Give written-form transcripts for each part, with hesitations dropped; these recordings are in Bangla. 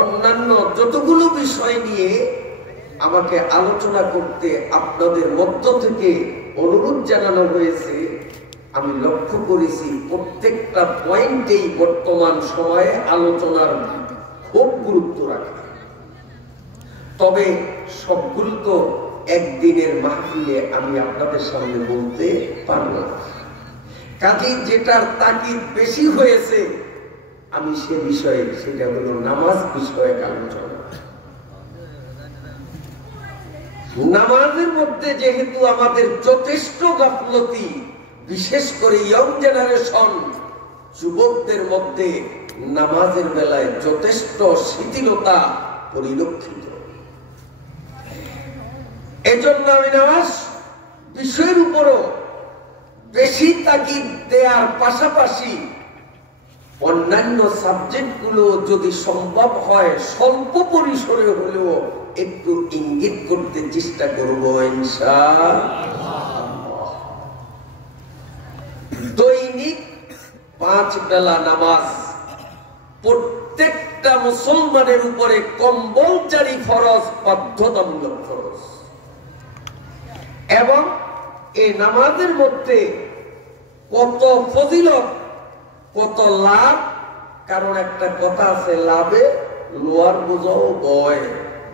অন্যান্য যতগুলো বিষয় নিয়ে আমাকে আলোচনা করতে আপনাদের মধ্য থেকে অনুরোধ জানানো হয়েছে, আমি লক্ষ্য করেছি প্রত্যেকটা পয়েন্টেই বর্তমান সময়ে আলোচনার খুব গুরুত্ব রাখে। তবে সবগুলো তো একদিনের মাহফিলে আমি আপনাদের সামনে বলতে পারব না। কাজেই যেটার তাকিদ বেশি হয়েছে আমি সে বিষয়ে, সেটা হলো নামাজ বিষয়ক আলোচনা। নামাজের মধ্যে যেহেতু আমাদের যথেষ্ট গাফলতি, বিশেষ করে ইয়ং জেনারেশন যুবকদের মধ্যে নামাজের বেলায় যথেষ্ট শিথিলতা পরিলক্ষিত, এজন্য আমি নামাজ বিষয়ের উপরও বেশি তাকিদ দেওয়ার পাশাপাশি অন্যান্য সাবজেক্ট গুলো যদি সম্ভব হয় স্বল্প পরিসরে হলেও একটু ইঙ্গিত করতে চেষ্টা করব ইনশাআল্লাহ। দৈনিক 5 বেলা নামাজ প্রত্যেকটা মুসলমানের উপরে কম্পালসরি ফরজ, বাধ্যতামূলক ফরজ। এবং এই নামাজের মধ্যে কত ফজিলত, কত লাভ। কারণ একটা কথা আছে, লাভে লোয়ার বোঝাও বয়,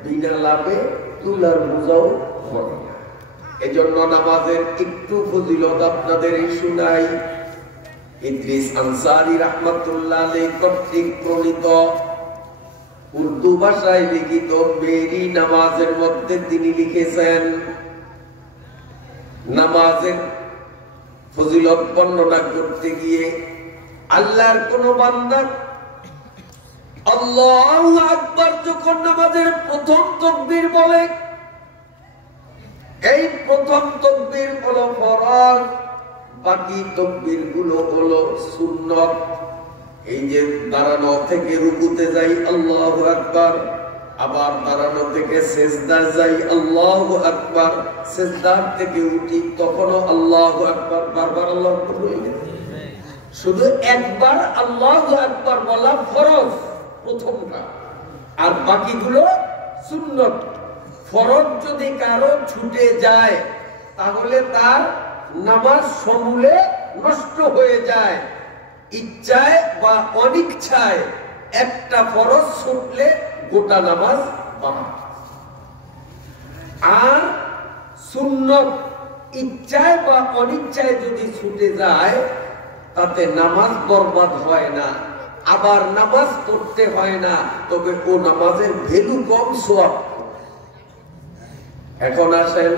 বিনা লাভে তুলার বোঝাও বয়। এজন্য নামাজের একটু ফজিলত আপনাদের এই শুনাই। ইদ্রিস আনসারী রাহমাতুল্লাহ আলাইহি কর্তৃক প্রণীত উর্দু ভাষায় লিখিত মেরি নামাজের মধ্যে তিনি লিখেছেন, নামাজের ফজিলত বর্ণনা করতে গিয়ে আল্লাহর কোন বান্দা আল্লাহু আকবার যখন নামাজের প্রথম তাকবীর বলে, এই প্রথম তাকবীর হলো ফরজ, বাকি তাকবীর গুলো হলো সুন্নাত। এই যে দাঁড়ানো থেকে রুকুতে যাই আল্লাহু আকবার, আবার দাঁড়ানো থেকে সিজদা যাই আল্লাহু আকবার, সিজদার থেকে উঠি তখনও আল্লাহু আকবার, বারবার আল্লাহু আকবার বলি। শুধু একবার আল্লাহু আকবার বলা ফরজ প্রথমটা, আর বাকিগুলো সুন্নাত। ফরজ যদি কারো ছুটে যায় তাহলে তার নামাজ সমূলে নষ্ট হয়ে যায়। ইচ্ছায় বা অনিচ্ছায় একটা ফরজ ছুটলে গোটা নামাজ বাদ। আর সুন্নাত ইচ্ছায় বা অনিচ্ছায় যদি ছুটে যায় তাতে নামাজ বরবাদ হয় না, আবার নামাজ পড়তে হয় না, তবে ও নামাজের ভ্যালু কম, সওয়াব। এখন আসেন,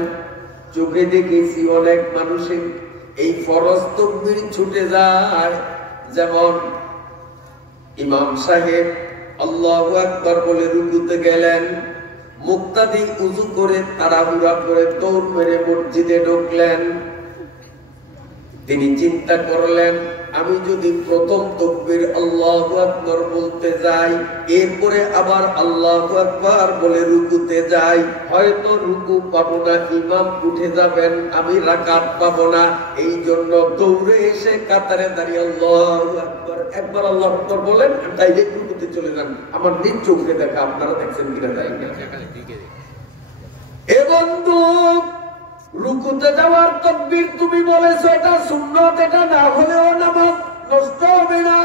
চোখে দেখেছি অনেক মানুষের এই ফরজ তাকবীর ছুটে যায়। যেমন ইমাম সাহেব আল্লাহু আকবার বলে রুকুতে গেলেন, মুক্তাদি উযু করে তাড়াহুড়া করে দৌড় মেরে মসজিদে ঢুকলেন। তিনি চিন্তা করলেন, আমি যদি প্রথম তাকবীর আল্লাহু আকবার বলতে যাই, এরপরে আবার আল্লাহু আকবার বলে রুকুতে যাই, হয়তো রুকু পাবো না, ইমাম উঠে যাবেন, আমি রাকাত পাবো না। এই জন্য দৌড়ে এসে কাতারে দাঁড়িয়ে আল্লাহু আকবার, একবার আল্লাহু আকবার বলেন, ডাইরেক্ট রুকুতে চলে যান। আমার নিজ চোখে দেখা, আপনারা দেখছেন কিনা জানি না। এ বন্ধু, রুকুতে যাওয়ার তাকবীর তুমি বলেছো এটা সুন্নাত, এটা না হলেও নামাজ নষ্ট হবে না।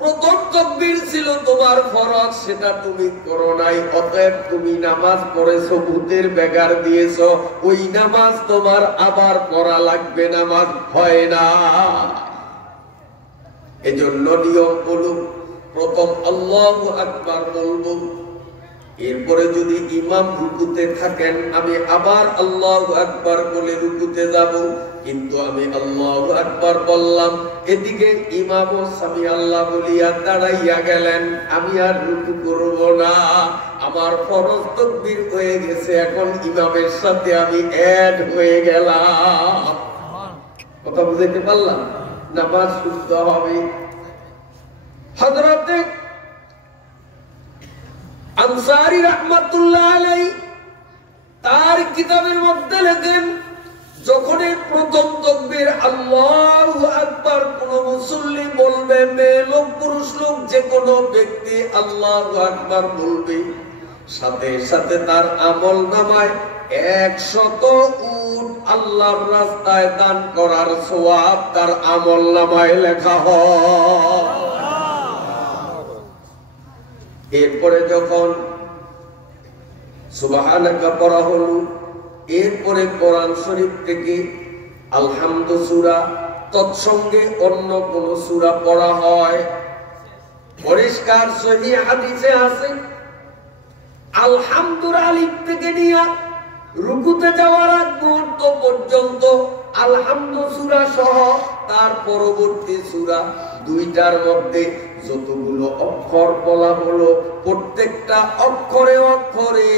প্রথম তাকবীর ছিল তোমার ফরজ, সেটা তুমি করো নাই, অতএব তুমি নামাজ পড়েছো, ভূতের বেগার দিয়েছো, ওই নামাজ তোমার আবার পড়া লাগবে, নামাজ হয় না। এজন্য নিয়ম হলো প্রথম আল্লাহু আকবার বলবো, এরপরে যদি ইমাম রুকুতে থাকেন আমি আবার আল্লাহু আকবার বলে রুকুতে যাব। কিন্তু আমি আল্লাহু আকবার বললাম, এদিকে ইমামও সামি আল্লাহ বলিয়া দাঁড়াইয়া গেলেন, আমি আর রুকু করব না, আমার ফরজ তাকবীর হয়ে গেছে, এখন ইমামের সাথে আমি অ্যাড হয়ে গেলাম। কথা বুঝাইতে পারলাম? নামাজ শুদ্ধ হবে। হযরতে আনসারী রাহমাতুল্লাহ আলাইহি তার কিতাবের মধ্যে লেখেন, যখনই প্রথম তাকবীর আল্লাহু আকবার কোন মুসল্লি বলবে, মেয়ে লোক পুরুষ লোক যে কোনো ব্যক্তি আল্লাহু আকবার বলবে, সাথে সাথে তার আমল নামায় 100 উট আল্লাহর রাস্তায় দান করার সওয়াব তার আমল নামায় লেখা হয়। এরপরে যখন সুবহানাকা পড়া হলো, এরপরে কোরআন শরীফ থেকে আলহামদু সূরা তৎসঙ্গে অন্য কোন সূরা পড়া হয়। পরিষ্কার সহিহ হাদিসে আছে আলহামদুর আলিফ থেকে নিয়ে রুকুতে যাওয়ার আগ মুহূর্ত পর্যন্ত আলহামদু সূরা সহ তার পরবর্তী সূরা দুইটার মধ্যে যতগুলো অক্ষর বলা হলো, প্রত্যেকটা অক্ষরে অক্ষরে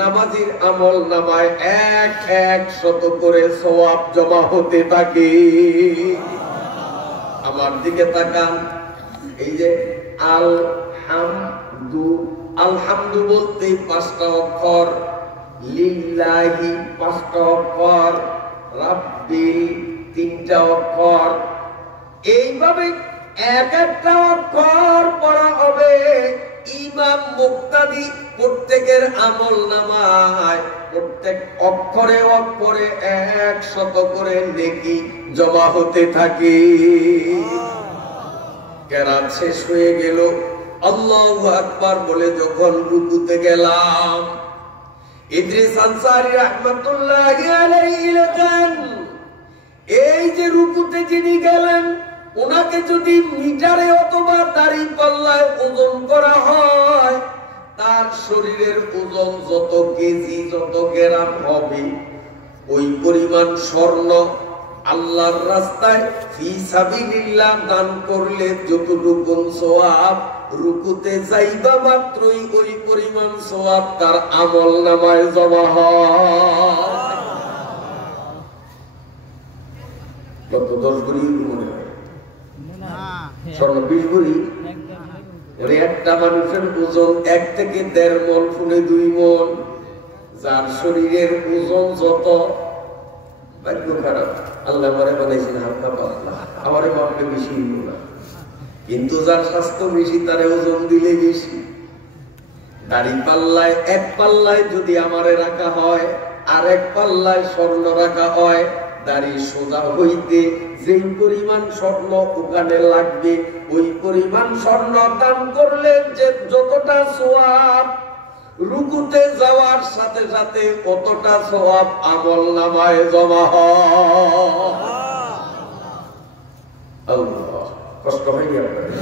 নামাজির আমল নামায় 100 করে সওয়াব জমা হতে থাকে। আমার দিকে তাকান, এই যে আলহামদু বলতে 5টা অক্ষর, লিল্লাহি 5টা অক্ষর, রাব্বিল 3টা অক্ষর, এইভাবে এক একটা অক্ষর পড়া হবে। ইমাম মুক্তাদি প্রত্যেকের আমল নামায় প্রত্যেক অক্ষরে অক্ষরে 100 করে নেকি জমা হতে থাকে। কেরাত শেষ হয়ে গেল, আল্লাহু আকবার বলে যখন রুকুতে গেলাম, ইদ্রিস আনসারী রাহমাতুল্লাহি আলাইহি লেখেন, এই যে রুকুতে যিনি গেলেন, ওনাকে যদি মিটারে অথবা দাড়ি পাল্লায় ওজন করা হয়, তার শরীরের ওজন যত কেজি যত গ্রাম হবে, ওই পরিমাণ স্বর্ণ আল্লাহর রাস্তায় ফি সাবিলিল্লাহ দান করলে যতটুকু সওয়াব, রুকুতে যাইবা মাত্রই ওই পরিমাণ সওয়াব তার আমল নামায় জমা হয়। কত 10 গুণি মনে হয়? স্বর্ণ 20 গুণি। একটা মানুষের ওজন 1 থেকে 1.5 মণ ফুনে 2 মণ। যার শরীরের ওজন যত, ভাগ্য খারাপ, আল্লাহ আমারে বানাইছেন হালকা পাতলা, আমারে মাপলে বেশি না, কিন্তু যার স্বাস্থ্য বেশি তারে ওজন দিলে বেশি। দাড়ি পাল্লায় 1 পাল্লায় যদি আমারে রাখা হয়, আর 1 পাল্লায় স্বর্ণ রাখা হয়, দাড়ি সোজা হইতে যেই পরিমাণ স্বর্ণ ওখানে লাগবে, ওই পরিমাণ স্বর্ণ দান করলে যে যতটা সওয়াব, রুকুতে যাওয়ার সাথে সাথে কতটা সওয়াব আমল নামায় জমা হয়। আল্লাহ, কষ্ট হয় আপনাদের?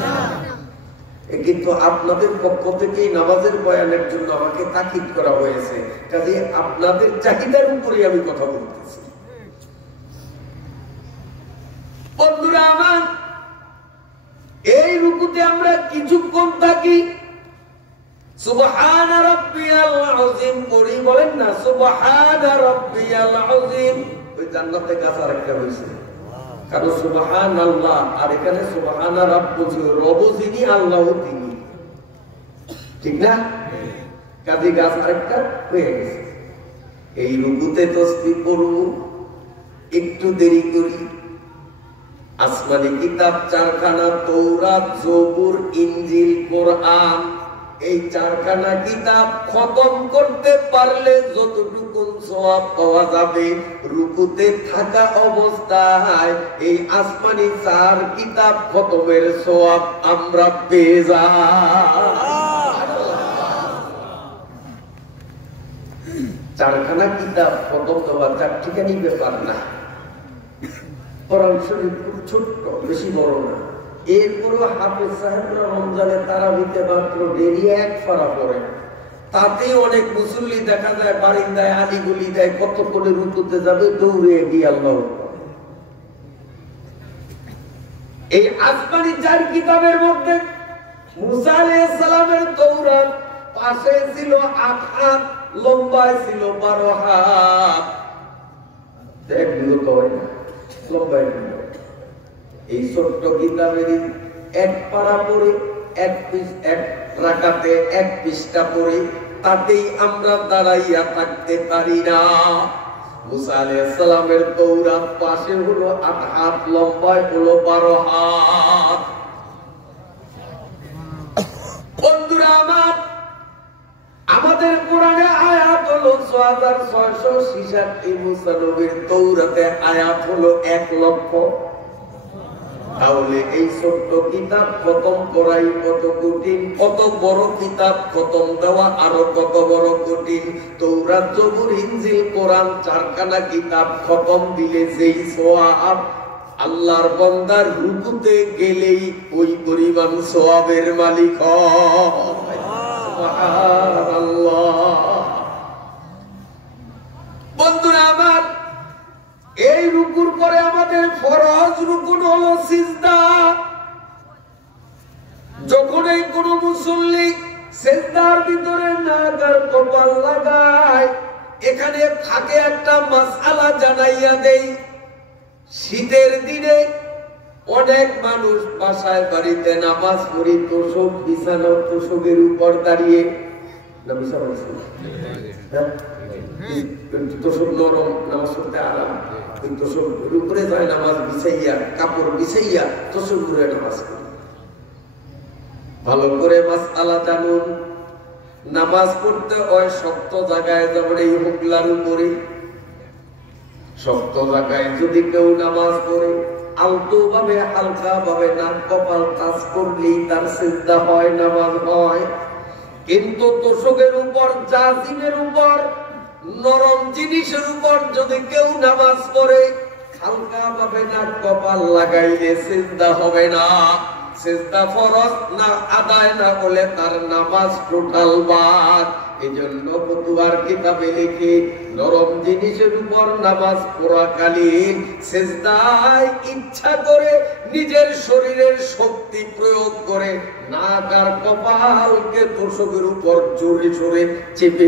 কিন্তু আপনাদের পক্ষ থেকেই নামাজের বয়ানের জন্য আমাকে তাকিদ করা হয়েছে, কাজে আপনাদের চাহিদার উপরে আমি কথা বলতেছি। বন্ধুরা আমার, এই রুকুতে আমরা কিছুক্ষণ থাকি, সুবহান রাব্বিয়াল আযীম পড়ি, বলেন না সুবহান রাব্বিয়াল আযীম। ওই জান্নাতে গাছ আরেকটা হইছে, কারণ সুবহানাল্লাহ আর এখানে সুবহান রাব্বুজি, রব যিনি আল্লাহ তিনি, ঠিক না? কাজে গাছ আরেকটা হয়ে গেছে। এই রুকুতে তাসবিহ পড়ব, একটু দেরি করি, আসমানি কিতাব 4খানা, তাওরাত, জবুর, ইনজিল, কোরআন, এই 4খানা কিতাব খতম করতে পারলে যতটুকু সওয়াব পাওয়া যাবে, রুকুতে থাকা অবস্থায় এই আসমানি 4 কিতাব খতমের সওয়াব আমরা পেয়ে যাই। 4খানা কিতাব খতম দেওয়া 4টিখানি ব্যাপার না। কোরআন শরীফ খুব ছোট্ট, বেশি বড় না। এরপরেও হাফেজ সাহেবরা রমজানে তারাবিতে মাত্র ডেলি 1 পারা পড়ে, তাতে অনেক মুসল্লি দেখা যায় বারিন্দায় আলিগুলি দেয়, কত করে রুকুতে যাবে, দৌড়ে গিয়ে আল্লাহ। এই আসমানি 4 কিতাবের মধ্যে মুসা আলাইহিস সালামের তাওরাত পাশে ছিল 8 হাত, লম্বায় ছিল 12 হাত। দেখলো তো লম্বায় এই ছোট্ট কিতাবেরই 1 পারা পড়ে, 1 রাকাতে 1 পৃষ্ঠা পড়ে, তাতেই আমরা দাঁড়াইয়া থাকতে পারি না। মুসা আলাইহিস সালামের তওরাত পাশে হলো 8 হাত, লম্বায় হলো 12 হাত। বন্ধুরা আমার, আমাদের কোরআনে আয়াত হলো 6666, মুসা নবীর তওরাতে আয়াত হলো 1 লক্ষ। তাহলে এই ছোট্ট কিতাব খতম করাই কত কঠিন, কত বড় কিতাব খতম দেওয়া আরো কত বড় কঠিন। তওরাত, জবুর, ইনজিল, কোরআন 4খানা কিতাব খতম দিলে যেই সওয়াব, আল্লাহর বান্দার রুকুতে গেলেই ওই পরিমাণ সওয়াবের মালিক হয়। সুবহানাল্লাহ। বন্ধুরা আমার, এই রুকুর পরে আমাদের ফরজ রুকুন হলো সিজদা। যখন এই কোন মুসল্লি সিজদার ভিতরে নাক আর কপাল লাগায়, এখানে থাকে একটা মাসআলা জানাইয়া দেই। শীতের দিনে অনেক মানুষ বাসায় বাড়িতে নামাজ পড়ি তোষক বিছানো, তোষকের উপর দাঁড়িয়ে তোষক নরম, নামাজ পড়তে আরাম, তোষকের উপরে যায় নামাজ বিছাইয়া, কাপড় বিছাইয়া তোষক ঘুরে নামাজ পড়ি। ভালো করে মাসআলা জানুন। নামাজ পড়তে হয় শক্ত জায়গায়, যেমন এই হুগলার উপরে শক্ত জায়গায় যদি কেউ নামাজ পড়ে, আলতো ভাবে হালকা ভাবে নাক কপাল টাচ করলেই তার সিজদা হয়, নামাজ হয়। কিন্তু তোষকের উপর, জাজিমের উপর, নরম জিনিসের উপর যদি কেউ নামাজ পড়ে, হালকা ভাবে নাক কপাল লাগাইলে সিজদা হবে না। সিজদা ফরজ না আদায় না হলে তার নামাজ টোটাল বাদ। এজন্য ফতোয়ার কিতাবে লিখে, নরম জিনিসের উপর নামাজ পড়াকালীন সিজদায় ইচ্ছা করে নিজের শরীরের শক্তি প্রয়োগ করে নাক আর কপালকে তোষকের উপর জোরে জোরে চেপে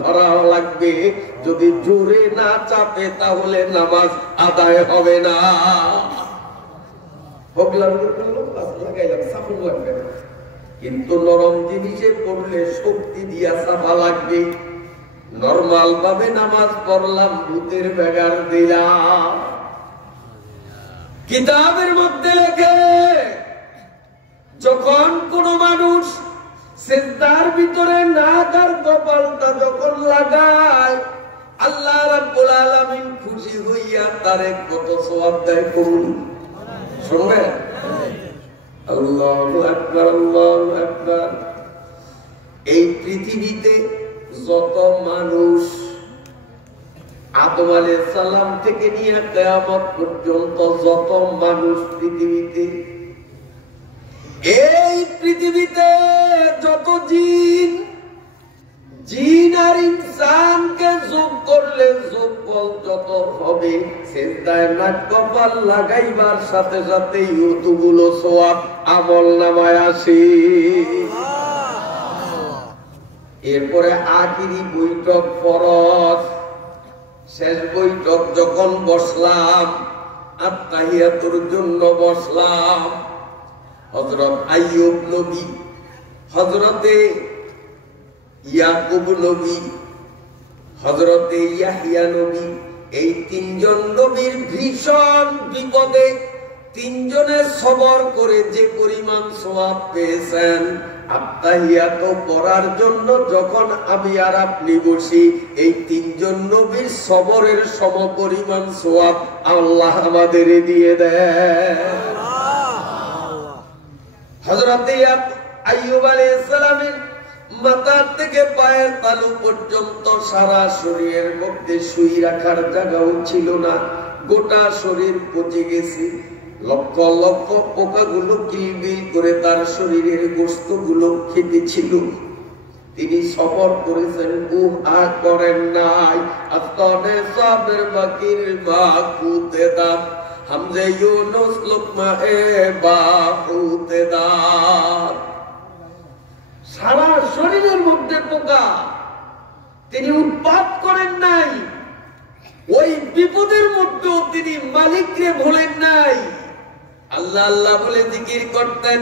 ধরা লাগবে। যদি জোরে না চাপে তাহলে নামাজ আদায় হবে না। কিন্তু নরম জিনিসে পড়লে শক্তি দিয়া চাপা লাগবে। নরমাল ভাবে নামাজ পড়লাম, ভূতের বেগার দিলাম। কিতাবের মধ্যে লেখে, যখন কোন মানুষ সিজদার ভিতরে নাক আর কপালটা যখন লাগায়, আল্লাহ রাব্বুল আলামিন খুশি হইয়া তারে কত সওয়াব দেয় করুন। শুনবে? আল্লাহু আকবার, আল্লাহু আকবার। এই পৃথিবীতে যত মানুষ আদম আলাইহিস সালাম থেকে নিয়ে কিয়ামত পর্যন্ত যত মানুষ পৃথিবীতে, এই পৃথিবীতে যত জিন, জিন আর ইনসানকে যোগ করলে যোগফল যত হবে, সিজদায় নাক কপাল লাগাইবার সাথে সাথে যতগুলো সওয়াব আমলনামায় আসে। এরপরে আখিরি বৈঠক ফরজ। শেষ বৈঠক যখন বসলাম, আত্তাহিয়াতুর জন্য বসলাম, হযরত আইয়ুব নবী, হযরতে ইয়াকুব নবী, হযরতে ইয়াহইয়া নবী, এই তিনজন নবীর ভীষণ বিপদে তিনজনে সবর করে যে পরিমাণ সওয়াব পেয়েছেন, আত্তাহিয়াত পড়ার জন্য যখন আমি আর আপনি বসি, এই তিনজন নবীর সবরের সমপরিমাণ সওয়াব আল্লাহ আমাদের দিয়ে দেন। হযরতে আইয়ুব আলাইহিস সালামের মাথা থেকে পায়ের তালু পর্যন্ত সারা শরীরের মধ্যে শুই রাখার জায়গাও ছিল না, গোটা শরীর পচে গেছে। লক্ষ লক্ষ পোকাগুলো কিলবিল করে তার শরীরের গোশতগুলো খেতেছিল। তিনি সবর করেছেন, উহা করেন নাই। আস্তানে সাবের বাকির বাকুতে দাম, হামজে ইউনুস লুকমা এ বাকুতে দাম। সারা শরীরের মধ্যে পোকা, তিনি উৎপাত করেন নাই। ওই বিপদের মধ্যেও তিনি মালিককে ভোলেন নাই। আল্লাহ আল্লাহ বলে জিকির করতেন।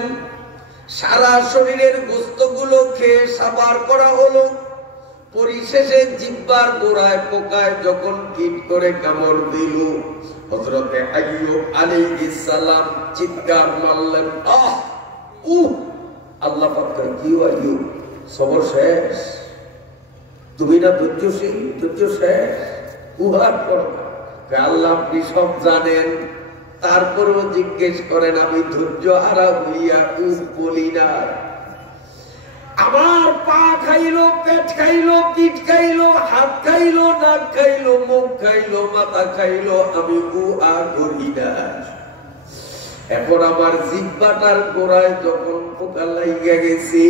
সারা শরীরের গোশতগুলো খেয়ে সাবার করা হলো, পরিশেষে জিহ্বার গোড়ায় পোকায় যখন কিট করে কামড় দিল, হযরতে আইয়ুব আলাইহিস সালাম চিৎকার মারলেন, আহ উহ। আল্লাহ পাক কি আইয়ুব, সবর শেষ? তুমি না ধৈর্যশীল, ধৈর্য শেষ? উহার করো না। আল্লাহ আপনি সব জানেন, তারপরেও জিজ্ঞেস করেন, আমি ধৈর্য হারা হইয়া উহ বলি না? আমার পা খাইলো, পেট খাইলো, পিঠ খাইলো, হাত খাইলো, নাক খাইলো, মুখ খাইলো, মাথা খাইলো, আমি আর করি না। এখন আমার জিহ্বাটার গোড়ায় যখন পোকা লাইগা গেছে,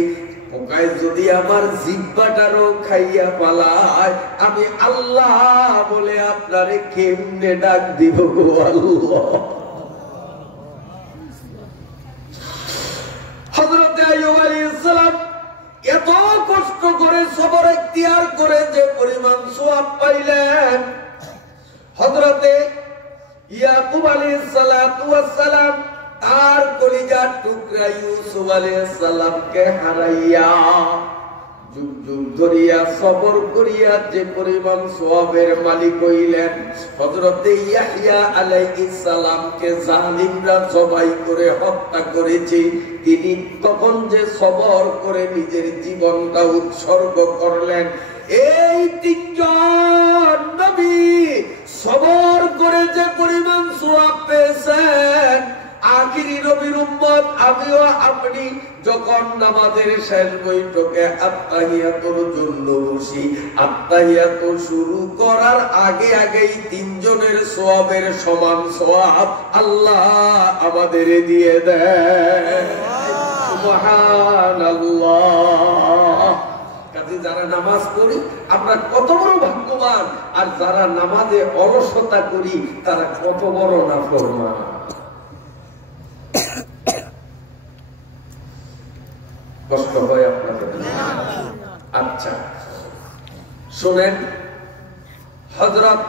পোকায় যদি আমার জিহ্বাটারও খাইয়া পালায়, আমি আল্লাহ বলে আপনারে কেমনে ডাক দিব গো আল্লাহ? হযরতে আইয়ুব আলাইহিস সালাম এত কষ্ট করে সবর ইখতিয়ার করে যে পরিমাণ সওয়াব পাইলেন, হযরতে ইয়াকুব আলাইহিস সালাতু ওয়াস সালাম তার কলিজার টুকরা ইউসুফ আলাইহিস সালামকে হারাইয়া যুগ যুগ ধরিয়া সবর করিয়া যে পরিমাণ সওয়াবের মালিক হইলেন, হযরতে ইয়াহইয়া আলাইহিস সালামকে জালিমরা জবাই করে হত্যা করেছে, তিনি তখন যে সবর করে নিজের জীবনটা উৎসর্গ করলেন। এই তিনজন নবী সবর করে যে পরিমাণ সওয়াব পেয়েছেন, আখিরি নবীর উম্মত আমিও আপনি যখন নামাজের শেষ বৈঠকে আত্তাহিয়াতুর জন্য বসি, আত্তাহিয়াত শুরু করার আগে আগেই তিনজনের সওয়াবের সমান সওয়াব আল্লাহ আমাদের দিয়ে দেন। সুবহানাল্লাহ। কাজে যারা নামাজ পড়ি আমরা কত বড় ভাগ্যবান, আর যারা নামাজে অলসতা করি তারা কত বড় নাফরমান। কষ্ট হয় আপনাদের? আচ্ছা শুনেন, হযরত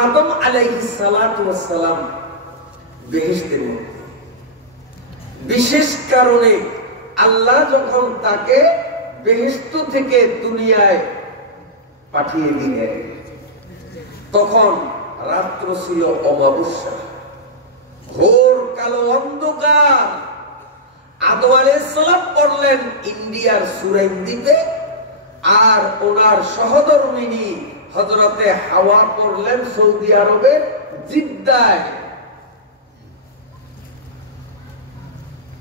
আদম আলাইহিস সালাতু ওয়াস সালাম বেহেশতের মধ্যে বিশেষ কারণে আল্লাহ যখন তাকে বেহেশত থেকে দুনিয়ায় পাঠিয়ে দিলেন, তখন রাত্র ছিল অমাবস্যা, ঘোর কালো অন্ধকার। আদম আলাইহিস সালাম পড়লেন ইন্ডিয়ার সুরাইন দ্বীপে, আর ওনার সহধর্মিনী হযরতে হাওয়া পড়লেন সৌদি আরবের জিদ্দায়।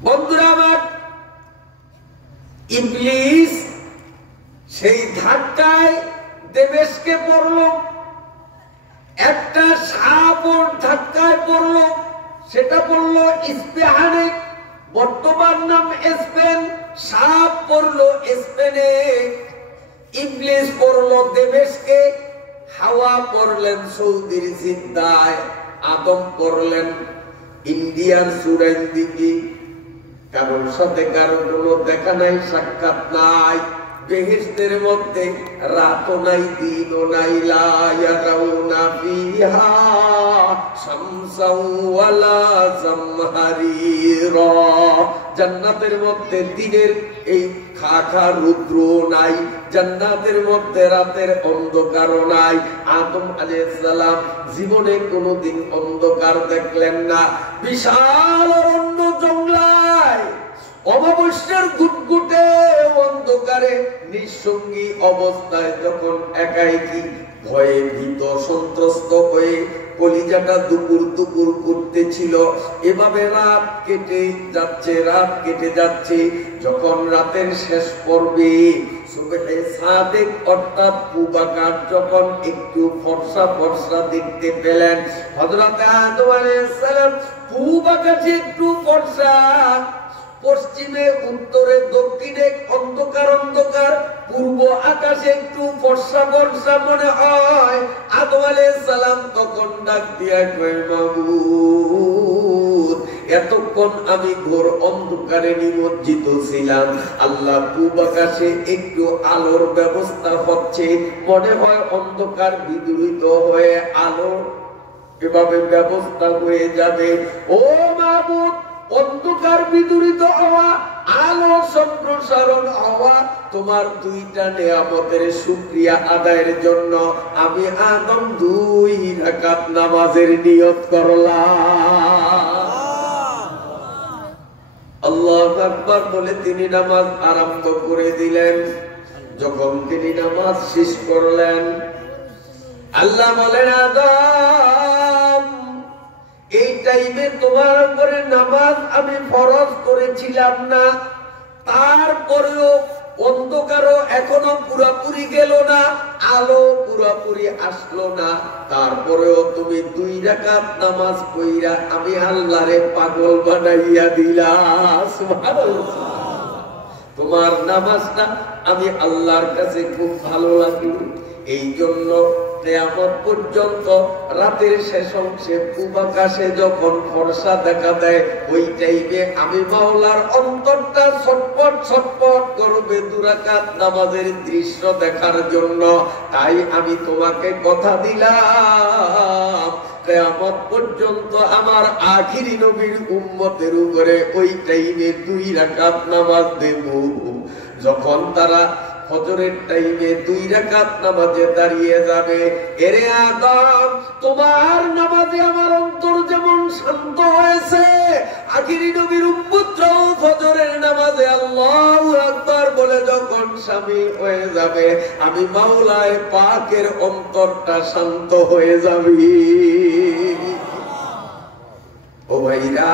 বন্ধুরা আমার, ইবলিস সেই ধাক্কায় দেবেশকে পড়ল, একটা সাপ ওর ধাক্কায় পড়ল, সেটা পড়ল স্পেনে, বর্তমান নাম স্পেন। সাপ পড়ল স্পেনে, ইবলিস পড়ল দেবেশকে, হাওয়া পড়লেন সৌদির জিদ্দায়, আদম পড়লেন ইন্ডিয়ার সুরাইন দ্বীপে। কারোর সাথে কারো কোনো দেখা নাই, সাক্ষাৎ নাই। বেহেশতের মধ্যে রাতও নাই, দিনও নাই, লা ইয়ারাউনা ফিহা শামসাও ওয়ালা জামহারিরা। জান্নাতের মধ্যে দিনের এই খাখা রুদ্র নাই, জান্নাতের মধ্যে রাতের অন্ধকারও নাই। আদম আলাইহিস সালাম জীবনে কোনোদিন অন্ধকার দেখলেন না। বিশাল অরণ্য জঙ্গলায় অমাবস্যার গুটগুটে অন্ধকারে নিঃসঙ্গী অবস্থায় যখন একাকী ভয়ে ভীত সন্ত্রস্ত হয়ে কলিজাটা দুপুর দুপুর করতেছিল, এভাবে রাত কেটে যাচ্ছে, রাত কেটে যাচ্ছে। যখন রাতের শেষ পর্বে সুবহে সাদেক অর্থাৎ পূবাকার যখন একটু ফর্সা ফর্সা দেখতে পেলেন, হযরত আদম আলাইহিস সালাম পূব আকাশে একটু ফর্সা, পশ্চিমে উত্তরে দক্ষিণে অন্ধকার অন্ধকার, পূর্ব আকাশে একটু ফর্সা ফর্সা মনে হয়। আদম আলাইহিস সালাম তখন ডাক দিয়া কয়, মাবুদ, এতক্ষণ আমি ঘোর অন্ধকারে নিমজ্জিত ছিলাম, আল্লাহ পূব আকাশে একটু আলোর ব্যবস্থা হচ্ছে, মনে হয় অন্ধকার বিদূরিত হয়ে আলো এভাবে ব্যবস্থা হয়ে যাবে। ও মাবুদ, অন্ধকার বিদূরিত হওয়া, আলো সম্প্রসারণ হওয়া, তোমার দুইটা নেয়ামতের শুকরিয়া আদায়ের জন্য আমি আদম 2 রাকাত নামাজের নিয়ত করলাম। আল্লাহু আকবার বলে তিনি নামাজ আরম্ভ করে দিলেন। যখন তিনি নামাজ শেষ করলেন, আল্লাহ বলেন, আদম, এই টাইমে তোমার উপরে নামাজ আমি ফরজ করেছিলাম না, তারপরেও অন্ধকারও এখনো পুরোপুরি গেল না, আলো পুরোপুরি আসলো না, তারপরেও তুমি 2 রাকাত নামাজ পড়িয়া আমি আল্লাহরে পাগল বানাইয়া দিলাম। সুবহানাল্লাহ। তোমার নামাজটা আমি আল্লাহর কাছে খুব ভালো লাগে, এই জন্য কিয়ামত পর্যন্ত রাতের শেষ অংশে পূব আকাশে যখন ফর্সা দেখা দেয়, ওই টাইমে আমি মাওলার অন্তরটা ছটফট ছটফট করবে 2 রাকাত নামাজের দৃশ্য দেখার জন্য। তাই আমি তোমাকে কথা দিলাম, কিয়ামত পর্যন্ত আমার আখিরি নবীর উম্মতের উপরে ওই টাইমে 2 রাকাত নামাজ দেব। যখন তারা ফজরের টাইমে 2 রাকাত নামাজে দাঁড়িয়ে যাবে, এরে আদম, তোমার নামাজে আমার অন্তর যেমন শান্ত হয়েছে, আখিরি নবীর উম্মতরাও ফজরের নামাজে আল্লাহু আকবার বলে যখন শামিল হয়ে যাবে, আমি মাওলায়ে পাকের অন্তরটা শান্ত হয়ে যাবে। ও ভাইরা,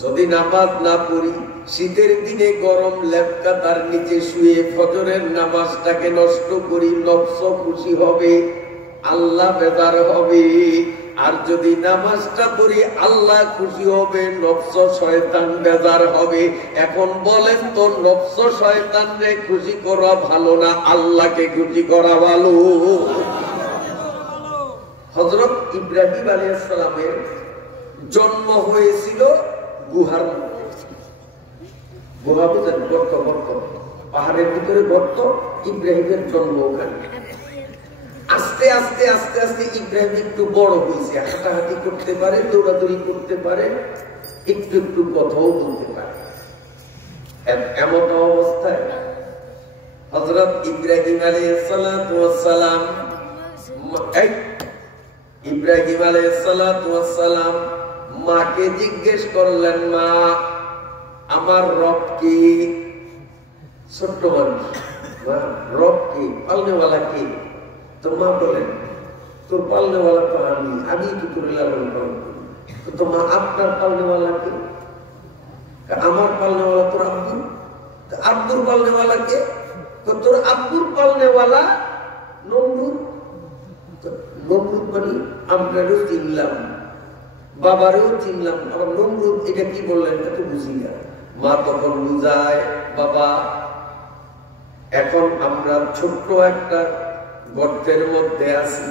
যদি নামাজ না পড়ি, শীতের দিনে গরম লেপকাতার নিচে শুয়ে ফজরের নামাজটাকে নষ্ট করি, নফস খুশি হবে, আল্লাহ বেজার হবে। আর যদি নামাজটা পড়ি, আল্লাহ খুশি হবে, নফস শয়তান বেজার হবে। এখন বলেন তো, নফস শয়তানরে খুশি করা ভালো না আল্লাহকে খুশি করা ভালো? হযরত ইব্রাহিম আলাইহিস সালামের জন্ম হয়েছিল গুহার মধ্যে। গুহা বুঝেন? গর্ত, গর্ত, পাহাড়ের ভিতরে গর্ত, ইব্রাহিমের জন্ম ওখানে। আস্তে আস্তে আস্তে আস্তে ইব্রাহিম একটু বড় হয়েছে, হাঁটাহাঁটি করতে পারে, দৌড়াদৌড়ি করতে পারে, একটু একটু কথাও বলতে পারে। এমন অবস্থায় হযরত ইব্রাহিম আলাইহিস সালাতু ওয়াস সালাম, ইব্রাহিম আলাইহিস সালাতু ওয়াস সালাম মাকে জিজ্ঞেস করলেন, মা, আমার রব কি? ছোট্ট মানুষ, রব কি, পালনেওয়ালা কি? তো মা বলেন, তোর পালনেওয়ালা তো আমি তো তোর লালন পালন করি। তো মা, আপনার পালনেওয়ালা কি? আমার পালনেওয়ালা তোর আব্দুল। আব্দুর পালনেওয়ালা কে? তোর আব্দুর পালনেওয়ালা নমরুদ। নমরুদ মানে আমরাও চিনলাম, বাবারেও চিনলাম, আবার নমরুদ এটা কি বললেন এটা তো বুঝি না। মা তখন বুঝায়, বাবা, এখন আমরা ছোট্ট একটা গর্তের মধ্যে আছি,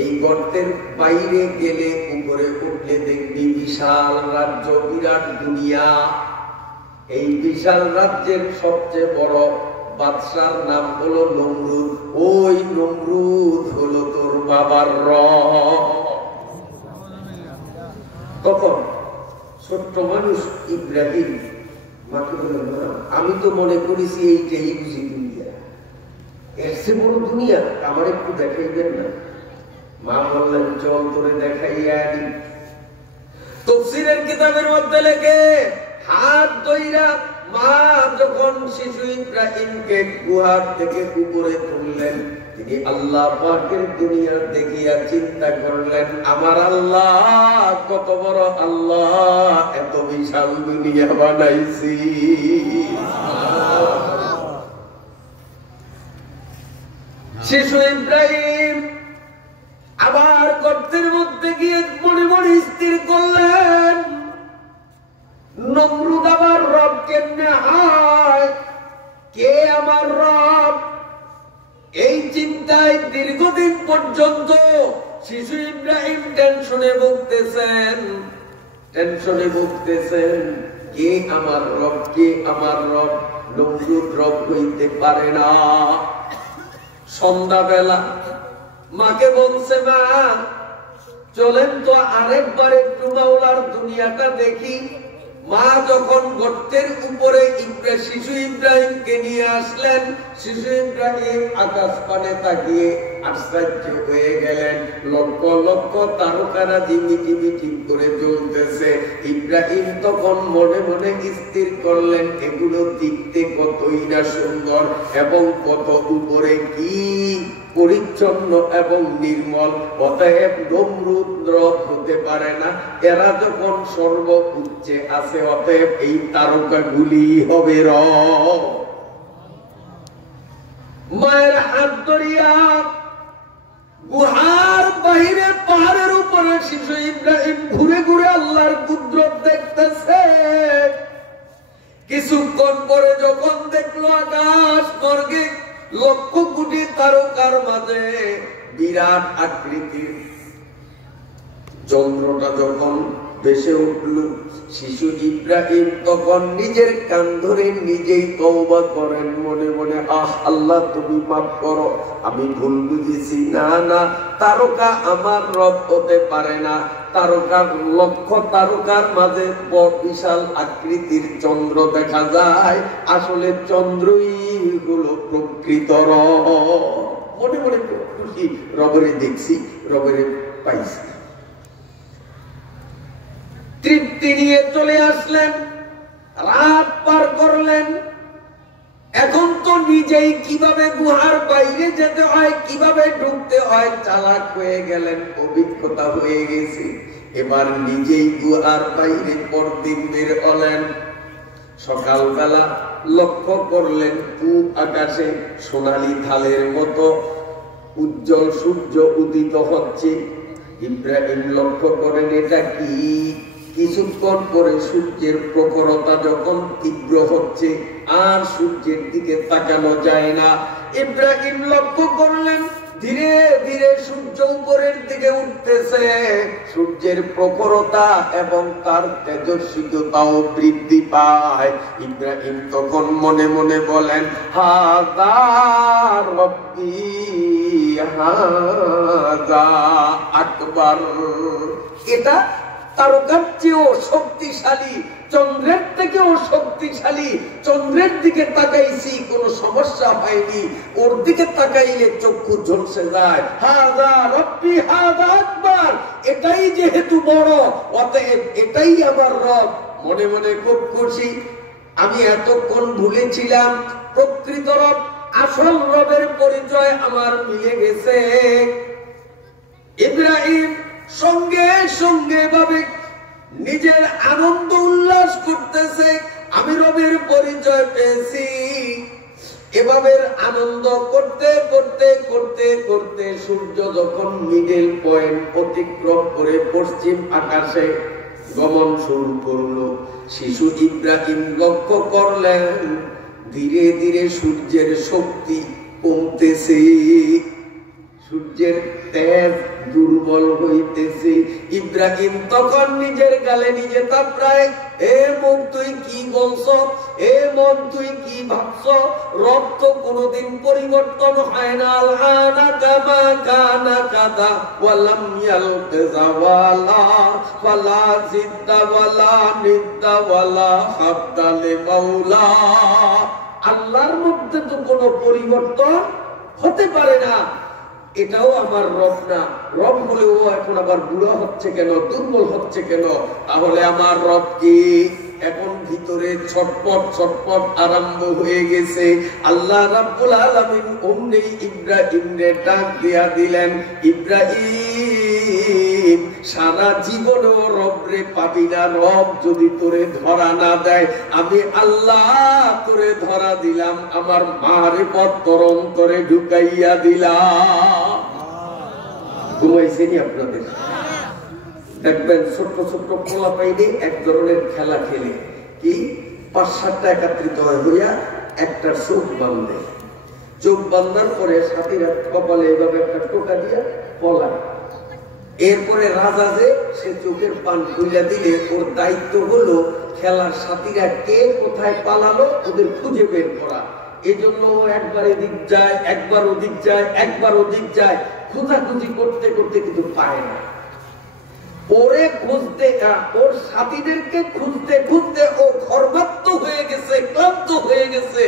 এই গর্তের বাইরে গেলে উপরে উঠলে দেখবি বিশাল রাজ্য, বিরাট দুনিয়া। এই বিশাল রাজ্যের সবচেয়ে বড় বাদশার নাম হলো নমরুদ। ওই নমরুদ হলো তোর বাবার রব। তখন ছোট্ট মানুষ ইব্রাহিম মাকে বললেন, আমি তো মনে করেছি এইটাই বুঝি দুনিয়া, এর চেয়ে বড় দুনিয়া আমার একটু দেখাইবেন না? মা বললেন, চল তোরে দেখাইয়া আনি। তাফসীরের কিতাবের মধ্যে লেখে, হাত ধইরা মা যখন শিশু ইব্রাহিমকে গুহার থেকে উপরে তুললেন, তিনি আল্লাহ পাকের দুনিয়া দেখিয়া চিন্তা করলেন, আমার আল্লাহ কত বড় আল্লাহ, এত বিশাল দুনিয়া বানাইছি। শিশু ইব্রাহিম আবার গর্তের মধ্যে গিয়ে মনে মনে স্থির করলেন, নমরুদ আমার রব কেমনে হয়, কে আমার রব? এই চিন্তায় দীর্ঘদিন পর্যন্ত শিশু ইব্রাহিম টেনশনে ভুগতেছেন, কে আমার রব, কে আমার রব? নমরুদ রব হইতে পারে না। সন্ধ্যাবেলা মাকে বলছে, মা, চলেন তো আরেকবার একটু মাওলার দুনিয়াটা দেখি। মা যখন গর্তের উপরে শিশু ইব্রাহিমকে নিয়ে আসলেন, শিশু ইব্রাহিম আকাশ পানে তাকিয়ে আশ্চর্য হয়ে গেলেন। লক্ষ লক্ষ তারকারা ঝিমিটি মিটি করে জ্বলতেছে। ইব্রাহিম তখন মনে মনে স্থির করলেন, এগুলো দেখতে কতই না সুন্দর এবং কত উপরে কি পরিচ্ছন্ন এবং নির্মল। অতএব নমরুদ রব হতে পারে না, এরা যখন সর্বোচ্চে আছে, অতএব এই তারকাগুলি হবে রব। মায়ের হাত ধরিয়া গুহার বাহিরে পাহাড়ের উপরে শিশু ইব্রাহিম ঘুরে ঘুরে আল্লাহর কুদরত দেখতেছে। কিছুক্ষণ পরে যখন দেখলো আকাশ স্বর্গে লক্ষ কোটি তারকার মাঝে বিরাট আকৃতির চন্দ্রটা যখন ভেসে উঠল, শিশু ইব্রাহিম তখন নিজের কান ধরে নিজেই তওবা করেন মনে মনে, আল্লাহ তুমি মাফ করো, আমি ভুল বুঝেছি। না না, তারকা আমার রব হতে পারে না। তারকার লক্ষ তারকার মাঝে বিশাল আকৃতির চন্দ্র দেখা যায়, আসলে চন্দ্রই হলো প্রকৃত রব। মনে মনে খুশি, রবের দেখছি, রবের পাইছি। তৃপ্তি নিয়ে চলে আসলেন, রাত পার করলেন। এখন তো নিজেই কিভাবে গুহার বাইরে যেতে হয়, কিভাবে ঢুকতে হয় চালাক হয়ে গেলেন, অভিজ্ঞতা হয়ে গেছে। এবার নিজেই গুহার বাইরে পরদিন বের হলেন। সকালবেলা লক্ষ্য করলেন পূব আকাশে সোনালী থালের মতো উজ্জ্বল সূর্য উদিত হচ্ছে। ইব্রাহিম লক্ষ্য করেন এটা কি। কিছুক্ষণ পরে সূর্যের প্রখরতা যখন তীব্র হচ্ছে, আর সূর্যের দিকে তাকানো যায় না। ইব্রাহিম লক্ষ্য করলেন ধীরে ধীরে সূর্য উপরের দিকে উঠতেছে। সূর্যের প্রখরতা এবং তার তেজস্বিতাও বৃদ্ধি পায়। ইব্রাহিম তখন মনে মনে বলেন, হাযা রব্বি হাযা আকবার। এটা তারকার চেয়েও শক্তিশালী, চন্দ্রের থেকেও শক্তিশালী। চন্দ্রের দিকে তাকাইছি, কোনো সমস্যা হয়নি, ওর দিকে তাকাইলে চক্ষু ঝলসে যায়। হাযা রব্বি হাযা আকবার, এটাই যেহেতু বড়, অতএব এটাই আমার রব। মনে মনে খুব খুশি, আমি এতক্ষণ ভুলেছিলাম প্রকৃত রব, আসল রবের পরিচয় আমার মিলে গেছে। ইব্রাহিম সঙ্গে সঙ্গে ভাবে নিজের আনন্দ উল্লাস করতেছে, আমি রবের পরিচয় পেয়েছি। এভাবে আনন্দ করতে করতে করতে করতে সূর্য যখন মিডল পয়েন্ট অতিক্রম করে পশ্চিম আকাশে গমন শুরু করলো, শিশু ইব্রাহিম লক্ষ্য করলেন ধীরে ধীরে সূর্যের শক্তি কমতেছে, সূর্যের তেজ দুর্বল হইতেছে। ইব্রাহিম তখন নিজের গালে নিজে তাপড়ায়, এ মন তুই কি বলছ, এ মন তুই কি ভাবছ, রব তো কোনদিন পরিবর্তন হয় না। আলহানা কামা কানা কাদা ওয়ালাম ইয়ালতাযা ওয়ালা ওয়ালা জিদ্দা ওয়ালা নিদ্দা ওয়ালা হাবদালে মাওলা। আল্লাহর মধ্যে তো কোনো পরিবর্তন হতে পারে না। এটাও আমার রব না। রব বলে ও এখন আবার বুড়া হচ্ছে কেন, দুর্বল হচ্ছে কেন? তাহলে আমার রব কি? এখন ভিতরে ছটপট ছটপট আরম্ভ হয়ে গেছে। আল্লাহ রাব্বুল আলামিন অমনি ইব্রাহিমকে ডাক দিয়া দিলেন, ইব্রাহিম সারা জীবনও রবরে পাবি না। রব যদি তোরে ধরা না দেয়, আমি আল্লাহ তোরে ধরা দিলাম, আমার মারিফত তোর অন্তরে ঢুকাইয়া দিলাম। ঘুমাইছেনি আপনাদের? দেখবেন ছোট্ট ছোট্ট পোলা পাইলে এক ধরনের খেলা খেলে কি, ৫-৭টা একত্রিত হইয়া একটা চোখ বাঁধে। চোখ বাঁধার পরে সাথীরা কপালে এইভাবে একটা টোকা দিয়া পলায়। এরপরে রাজা যে সে চোখের পান খুইলা দিলে ওর দায়িত্ব হলো খেলার সাথীরা কে কোথায় পালালো ওদের খুঁজে বের করা। এই জন্য একবার এদিক যায়, একবার ওদিক যায়, একবার ওদিক যায়, খোঁজাখুঁজি করতে করতে কিন্তু পায় না। ওরে খুঁজতে, ওর সাথীদেরকে খুঁজতে খুঁজতে ও ঘরমাত্ম হয়ে গেছে, ক্লান্ত হয়ে গেছে।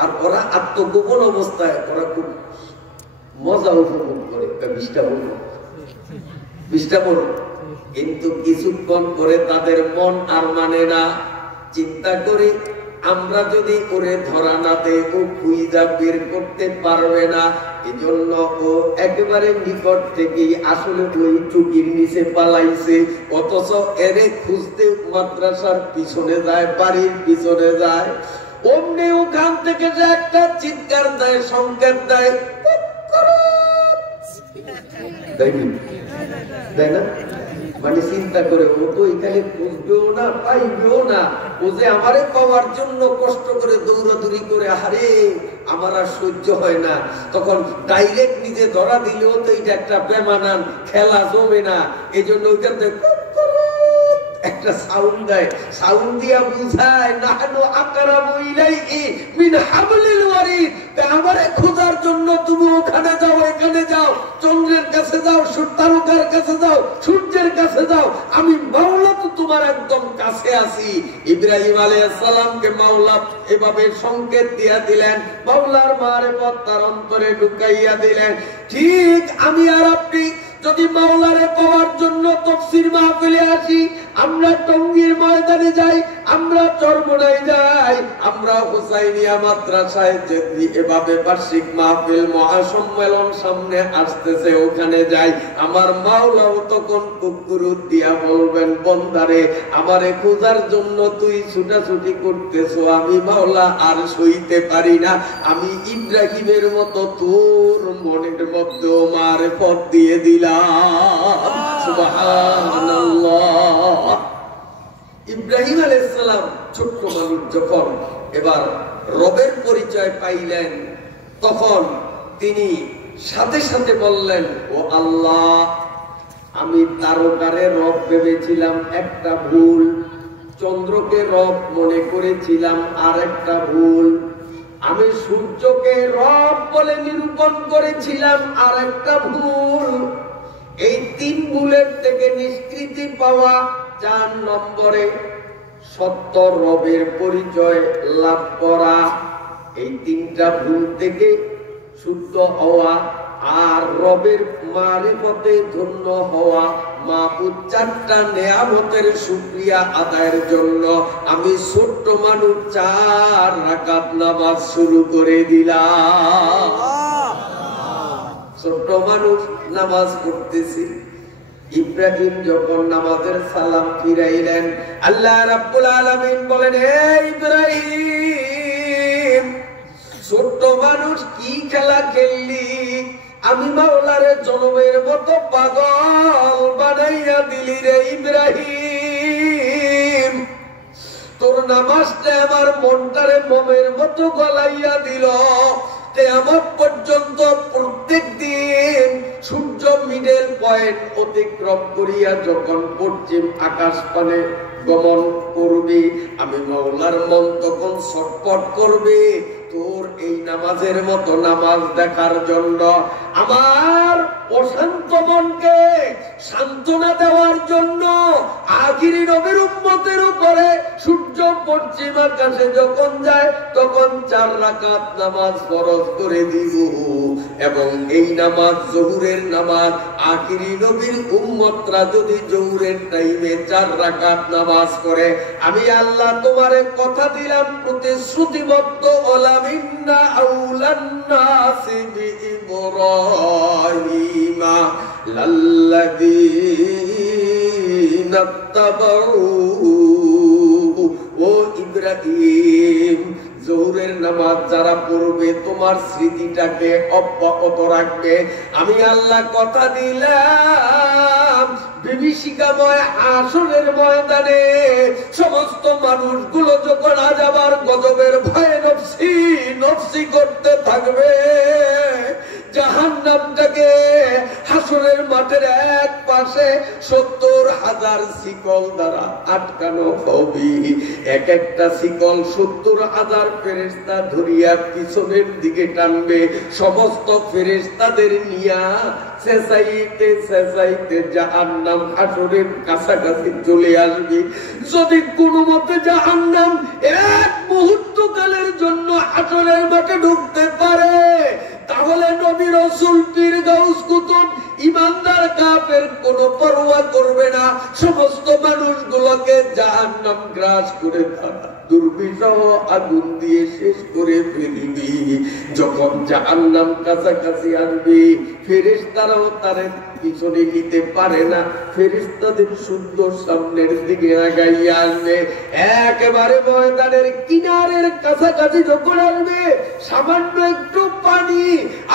আর ওরা আত্মগোপন অবস্থায় ওরা খুব মজা উপভোগ করে। বিশটা বলল, কিন্তু কিছুক্ষণ করে তাদের মন আর মানে না। চিন্তা করি, আমরা যদি ওরে ধরা না দেই ও খুঁজা বের করতে পারবে না। এজন্য ও একেবারে নিকট থেকে আসলে ওই চুকির নিচে পালাইছে। অথচ এরে খুঁজতে মাদ্রাসার পিছনে যায়, বাড়ির পিছনে যায়। অমনি ওখান থেকে যে একটা চিৎকার দেয়, সংকেত দেয়, তাই না? মানে চিন্তা করে ও তো এখানে খুঁজবেও না, পাইবেও না। ও যে আমারে পাওয়ার জন্য কষ্ট করে দৌড়াদৌড়ি করে, আরে আমার আর সহ্য হয় না। তখন ডাইরেক্ট নিজে ধরা দিলেও তো এটা একটা বেমানান খেলা, জমে না। এই জন্য ওইখান থেকে একটা সাউন্ড দেয়, সাউন্ড দিয়া বুঝায় নাহনু আকরাবু ইলাইহি মিন হাবলিল ওয়ারিদ। আমারে খোঁজার জন্য তুমি ওখানে যাও, এখানে যাও, চন্দ্রের কাছে যাও, তারকার কাছে যাও, সূর্যের কাছে যাও, আমি মাওলা তো তোমার একদম কাছে আছি। ইব্রাহিম আলাইহিস সালামকে মাওলা এভাবে সংকেত দিয়া দিলেন, মাওলার মারিফত তার অন্তরে ঢুকাইয়া দিলেন। ঠিক আমি আর আপনি যদি মাওলারে পাওয়ার জন্য তাফসীর মাহফিলে আসি, আমরা টঙ্গীর ময়দানে যাই, আমরা চরমোনাই যাই, আমরা হুসাইনিয়া মাদ্রাসায় যদি এভাবে বার্ষিক মাহফিল মহাসম্মেলন সামনে আসতেছে ওখানে যাই, আমার মাওলাও তখন কুকুরুত দিয়া বলবেন, বন্দারে আমারে খোঁজার জন্য তুই ছুটাছুটি করতেছো, আমি মাওলা আর সইতে পারি না। আমি ইব্রাহিমের মতো তোর মনের মধ্যে মারিফত দিয়ে দিলাম। সুবহানাল্লাহ। ইব্রাহিম আলাইহিস সালাম ছোট্ট মানুষ যখন এবার রবের পরিচয় পাইলেন, তখন তিনি সাথে সাথে বললেন, ও আল্লাহ, আমি তারকারে রব ভেবেছিলাম, একটা ভুল। চন্দ্রকে রব মনে করেছিলাম, আর একটা ভুল। আমি সূর্যকে রব বলে নিরূপণ করেছিলাম, আর একটা ভুল। এই 3 ভুলের থেকে নিষ্কৃতি পাওয়া, 4 নম্বরে সত্য রবের পরিচয় লাভ করা। এই 3টা ভুল থেকে শুদ্ধ হওয়া আর রবের মারিফতে ধন্য হওয়া, মাহবুব 4টা নেয়ামতের শুকরিয়া আদায়ের জন্য আমি ছোট্ট মানুষ 4 রাকাত নামাজ শুরু করে দিলাম। ছোট্ট মানুষ নামাজ পড়তেছি। ইব্রাহিম যখন নামাজের সালাম ফিরাইলেন, আল্লাহ রাব্বুল আলামিন বলেন, হে ইব্রাহিম, ছোট্ট মানুষ কি খেলা খেললি? আমি মাওলারে জনমের মতো পাগল বানাইয়া দিলি রে ইব্রাহিম। তোর নামাজটা আমার মনটারে মোমের মতো গলাইয়া দিল। কিয়ামত পর্যন্ত প্রত্যেক দিন সূর্য মিডল পয়েন্ট অতিক্রম করিয়া যখন পশ্চিম আকাশ পানে গমন করবে, আমি মাওলার মন তখন ছটফট করবে তোর এই নামাজের মতো নামাজ দেখার জন্য। আমার অশান্ত মনকে সান্ত্বনা দেওয়ার জন্য আখিরি নবীর উম্মতের উপরে সূর্য পশ্চিম আকাশে যখন যায় তখন 4 রাকাত নামাজ ফরজ করে দিব। এবং এই নামাজ জোহরের নামাজ, আখিরি নবীর উম্মতরা যদি জোহরের টাইমে 4 রাকাত নামাজ করে, আমি আল্লাহ তোমারে কথা দিলাম, প্রতিশ্রুতিবদ্ধ হলাম, ইন্না আউলান নাসি বিইব্রাহিমা লাল্লাযীনা তাবাউ। ও ইব্রাহিম, জোহরের নামাজ যারা পড়বে তোমার স্মৃতিটাকে অব্যাহত রাখবে। আমি আল্লাহ কথা দিলাম, বিভীষিকাময় হাসরের ময়দানে সমস্ত মানুষগুলো যখন আযাবার গজবের ভয়ে নফসি নফসি করতে থাকবে, জাহান্নামটাকে হাসরের মাঠের এক পাশে 70,000 শিকল দ্বারা আটকানো হবে। এক একটা শিকল 70,000 ফেরেশতা ধরিয়া পিছনের দিকে টানবে। সমস্ত ফেরেশতাদের নিয়া চেঁচাইতে চেঁচাইতে জাহান্নাম হাসরের কাছাকাছি চলে আসবে। যদি কোনো মতে জাহান্নাম এক মুহূর্তকালের জন্য হাসরের মাঠে ঢুকতে পারে, তাহলে নবী রাসূল পীর গাউস কুতুব ইমানদার কাফের কোনো পরোয়া করবে না, সমস্ত মানুষগুলোকে জাহান্নাম গ্রাস করে দুর্বিষহ আগুন দিয়ে শেষ করে ফেলবি। যখন জাহান্নাম কাছাকাছি আসবে, ফেরেশতারাও তার পিছনে নিতে পারে না, ফেরেশতাদের সুন্দর সামনের দিকে আগাইয়া আসবে। একেবারে ময়দানের কিনারের কাছাকাছি যখন আসবে, সামান্য একটু পানি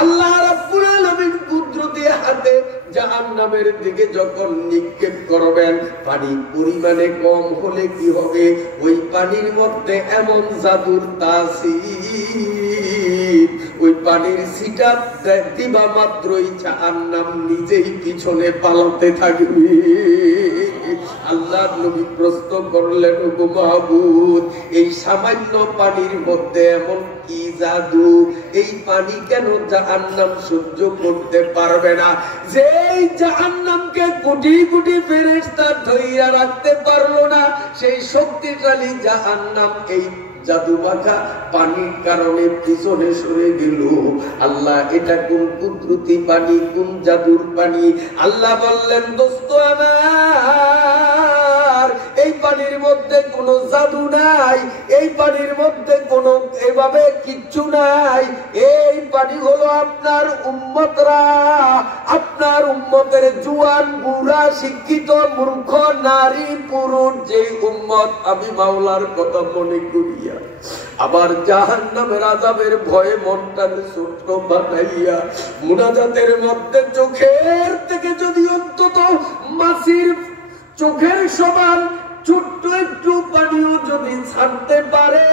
আল্লাহ রাব্বুল আলামিন কুদরতি হাতে জাহান্নামের দিকে যখন নিক্ষেপ করবেন, পানি পরিমাণে কম হলে কি হবে, ওই পানির মধ্যে এমন জাদুর তাসির, ওই পানির ছিটা দিবা মাত্রই জাহান্নাম নিজেই পিছনে পালাতে থাকবে। আল্লাহ নবী প্রশ্ন করলেন, ওগো মাহবুব, এই সামান্য পানির মধ্যে এমন কি জাদু, এই পানি কেন জাহান্নাম সহ্য করতে পারবে না? যে জাহান্নামকে কোটি কোটি ফেরেশতা ধইরা রাখতে পারলো না, সেই শক্তিশালী জাহান্নাম এই জাদু মাখা পানির কারণে পিছনে সরে গেল। আল্লাহ, এটা কোন কুদরতি পানি, কোন জাদুর পানি? আল্লাহ বললেন, দোস্ত আমার, এই পানির মধ্যে কোনো জাদু নাই, এই পানির মধ্যে কোনো এভাবে কিচ্ছু নাই। এই পানি হলো আপনার উম্মতরা, আপনার উম্মতের জুয়ান বুড়া শিক্ষিত মূর্খ নারী পুরুষ, যে উম্মত আমি মাওলার কথা মনে করিয়া আবার জাহান্নামের আযাবের ভয়ে মনটাকে ছোট্ট বানাইয়া মুনাজাতের মধ্যে চোখের থেকে যদি অন্তত মাছির চোখের সমান ছোট্ট একটু পানিও যদি ছাড়তে পারে,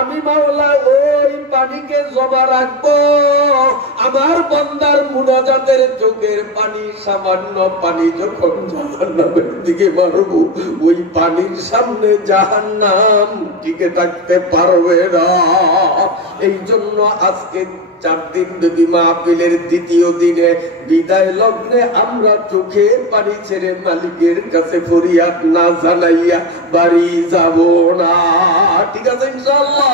আমি মাওলা ওই পানিকে জমা রাখবো। আমার বান্দার মুনাজাতের চোখের পানি, সামান্য পানি যখন জাহান্নামের দিকে মারবো, ওই পানির সামনে জাহান্নাম টিকে থাকতে পারবে না। এই জন্য আজকে 4 দিন ব্যাপী মাহফিলের দ্বিতীয় দিনে বিদায় লগ্নে আমরা চোখের পানি ছেড়ে মালিকের কাছে ফরিয়াদ না জানাইয়া বাড়ি যাব না। ঠিক আছে ইনশাআল্লাহ।